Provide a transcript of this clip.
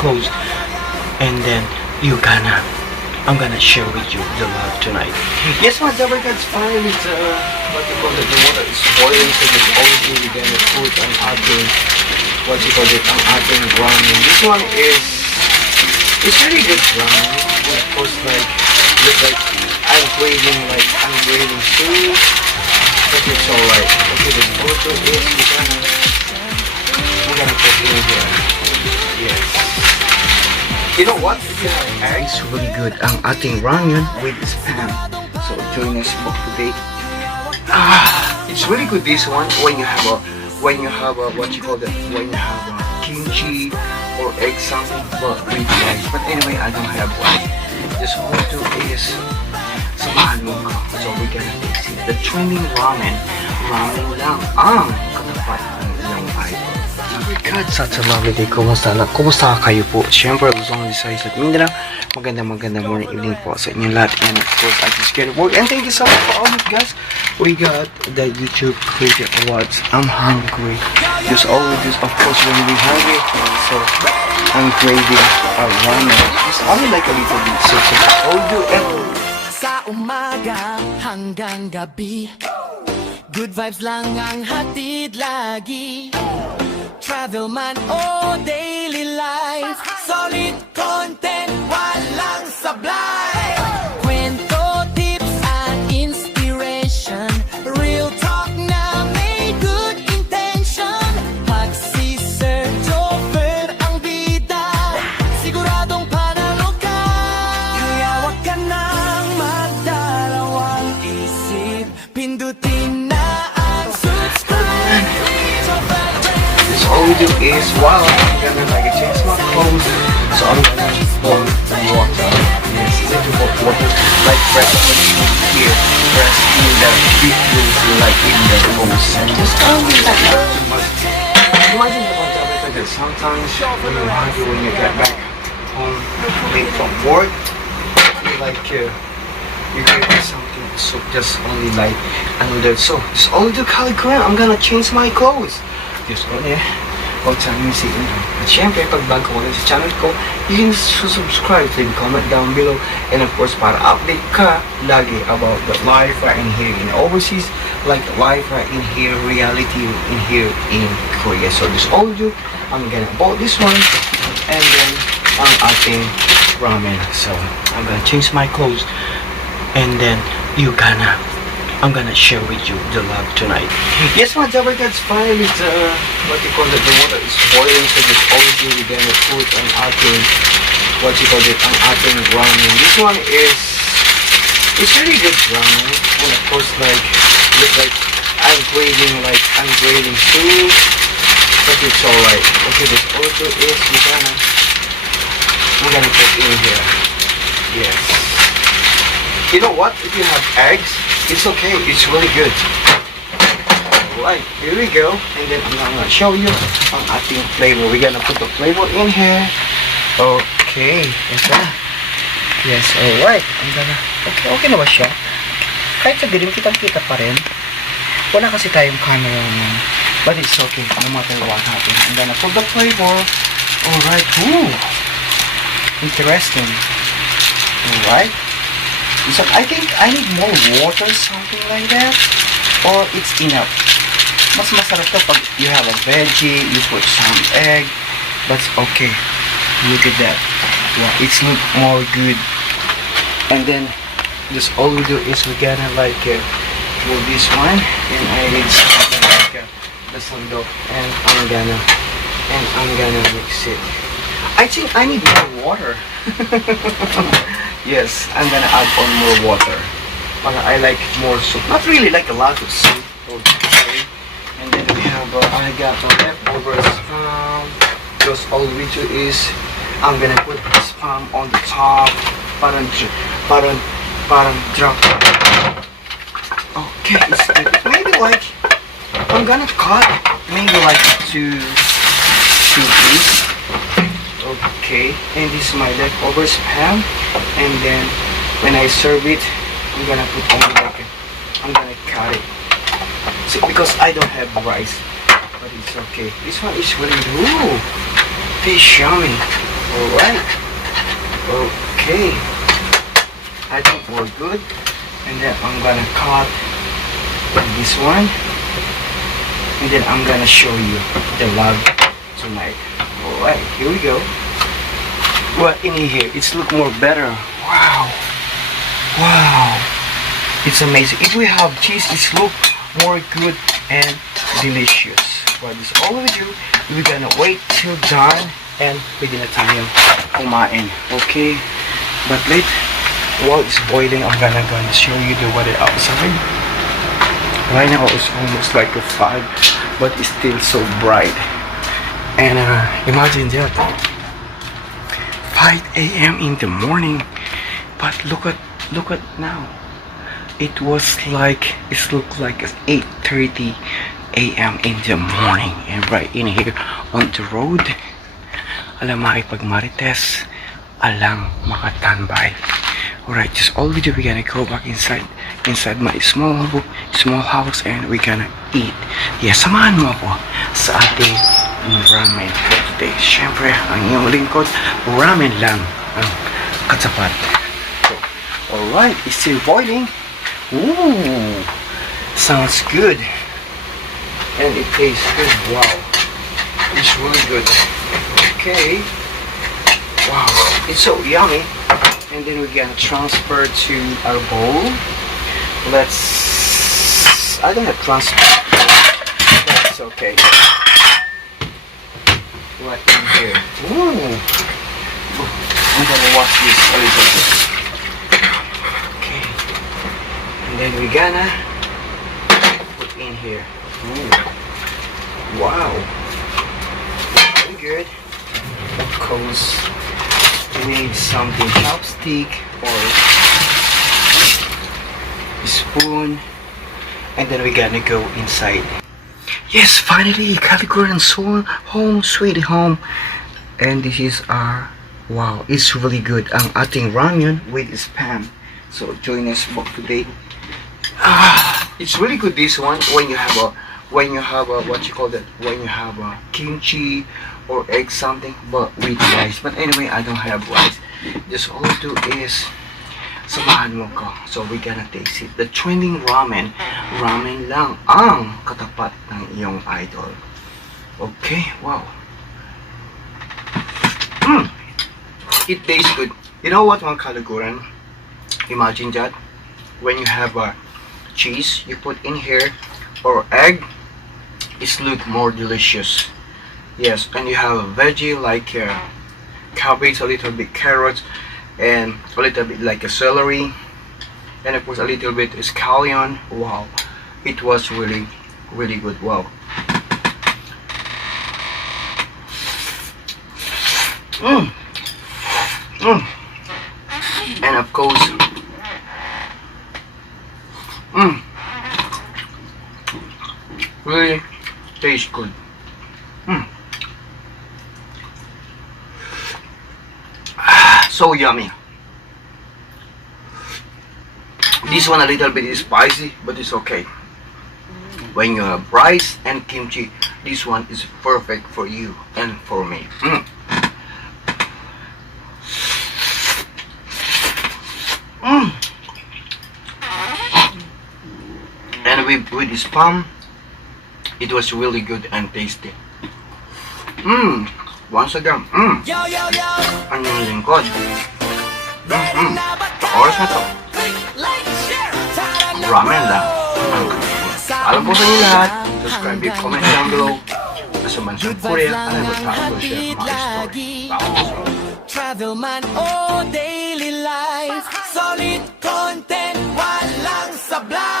clothes, and then I'm gonna share with you the love tonight. Yes, my double cat's fine. It's what you call it, the water is boiling, so there's already we're gonna put an ating, what you call it, an ating ramen. This one is, it's really good ramen. Of course, like, look like I'm craving soup, but it's alright. Okay, the photo is, we're gonna put in here. Yes. You know what? If you have eggs, really good ang ating ramen with spam. So join us for today. It's really good this one when you have a what you call that, when you have a kimchi or egg something, but with eggs. But anyway, I don't have one. This all I do is samahan mo ko. So we're gonna fix it. The trending ramen lang ang katapat ng idol. God, such a lovely day. Kumusta kayo po? Siyempre, Luzon, Visayas at Mindanao. Magandang morning, evening po sa inyong lahat. And of course, I just get to work. And thank you so much for all of you guys. We got the YouTube Creator Awards. I'm hungry. Just always, of course, when we're hungry. So, I'm craving a ramen. It's only like a little bit. So, all do it. Sa umaga hanggang gabi, good vibes lang ang hatid lagi. Travel man o daily life, solid content, walang sablay. Kwento, tips at inspiration, real talk na may good intention. Pag si Sir Jobber ang bida, siguradong panalo ka. Kaya wag ka nang magdalawang isip, pindutin na ang subscribe. All we do is, while I'm gonna like change my clothes, so I'm gonna pour water. Yes, little bit water, like fresh here, fresh in the beetroot, like in the clothes. Just only like that. Imagine the one that sometimes when you're hungry, when you get back home late from work, you like you get something, so just only like another. So just only do Caligram. I'm gonna change my clothes. Just on eh. Huwag sa amin si Indra. At syempre, pag bago ko rin sa channel ko, you can subscribe, leave comment down below. And of course, para update ka lagi about the life right in here in overseas, like life right in here, reality in here in Korea. So this all you, I'm gonna bought this one, and then ang ating ramen. So I'm gonna change my clothes, and then I'm gonna share with you the love tonight. Yes, my double cat's fine. It's what you call it, the water is boiling, so there's already we're gonna put an ating, what you call it, an ating ramen. This one is, it's really good ramen, and of course, like, look like I'm craving soup, but it's alright. Okay, this also is we're gonna put in here. Yes. You know what? If you have eggs, it's okay. It's really good. Alright, here we go. And then I'm gonna show you ang ating flavor. We're gonna put the flavor in here. Okay, yes that. Yes, alright. Okay na ba siya? Kahit sa dilim, kitang-kita pa rin. Wala kasi tayong camera naman. But it's okay, no matter what happens. I'm gonna put the flavor. Alright, ooh. Interesting. Alright. So I think I need more water, something like that, or it's enough. Mas masarap to pag you have a veggie, you put some egg, that's okay. Look at that. Yeah, it's look more good. And then just all we do is we're gonna like move this one, and I need something like the sandok, and I'm gonna mix it. I think I need more water. Yes, I'm gonna add on more water. I like more soup. Not really like a lot of soup. Okay. And then we have, I got the leftovers. Just all we do is, I'm gonna put spam on the top. Parang drop. Okay, it's good. Maybe like, I'm gonna cut maybe like two pieces. Okay, and this is my leftover spam, and then when I serve it, I'm gonna put only like I'm gonna cut it. See, because I don't have rice, but it's okay. This one is really ooh, fish yummy. Alright. Okay. I think we're good. And then I'm gonna cut this one. And then I'm gonna show you the log tonight. Alright, here we go. Well, in here, it's look more better. Wow. Wow. It's amazing. If we have cheese, it's look more good and delicious. But this all we do, we're gonna wait till done and pwede na tayo kumain. Okay? But wait, while it's boiling, I'm gonna show you the weather outside. Right now it's almost like a 5, but it's still so bright. And imagine that, 5 a.m. in the morning. But look at now. It was like, it looked like 8:30 a.m. in the morning. And right in here on the road, alam makipagmarites, alang makatambay. Alright, just all we do, we're gonna go back inside my small house and we're gonna eat. Yes, samahan mo ako sa ating ramen for today. Siyempre, ang iyong lingkod, ramen lang ang katapat. So, alright, it's still boiling. Ooh, sounds good. And it tastes good. Wow, it's really good. Okay. Wow, it's so yummy. And then we're gonna transfer to our bowl. I don't have transfer. That's okay. Right in here. Ooh. I'm gonna wash this a little bit. Okay. And then we're gonna put in here. Ooh. Wow. Very good. Of course, we need something chopstick or spoon, and then we're gonna go inside. Yes, finally, Caliguran home sweet home. And this is our, wow, it's really good. Ang ating ramen with spam. So join us for today. It's really good, this one, when you have a what you call that, when you have a kimchi or egg something, but with rice. But anyway, I don't have rice. Just all I do is samahan mo ko. So we're gonna taste it. The trending ramen lang ang katapat ng iyong idol. Okay, wow. It tastes good. You know what, mga Caliguran? Imagine that when you have a cheese you put in here or egg, it's look more delicious. Yes, and you have a veggie like cabbage, a little bit carrots, and a little bit like a celery, and of course a little bit is scallion. Wow, it was really good. Wow. And of course, really tastes good. So yummy. This one a little bit is spicy, but it's okay. When you have rice and kimchi, this one is perfect for you and for me. And with this spam, it was really good and tasty. Once again, ang yung lingkod. Oras na to. Ramen lang. Alam po sa inyo lahat, subscribe, comment down below. Sa Mansur Korea, ano ba tayo share mga story. Travel man o daily life, solid content, walang sablay.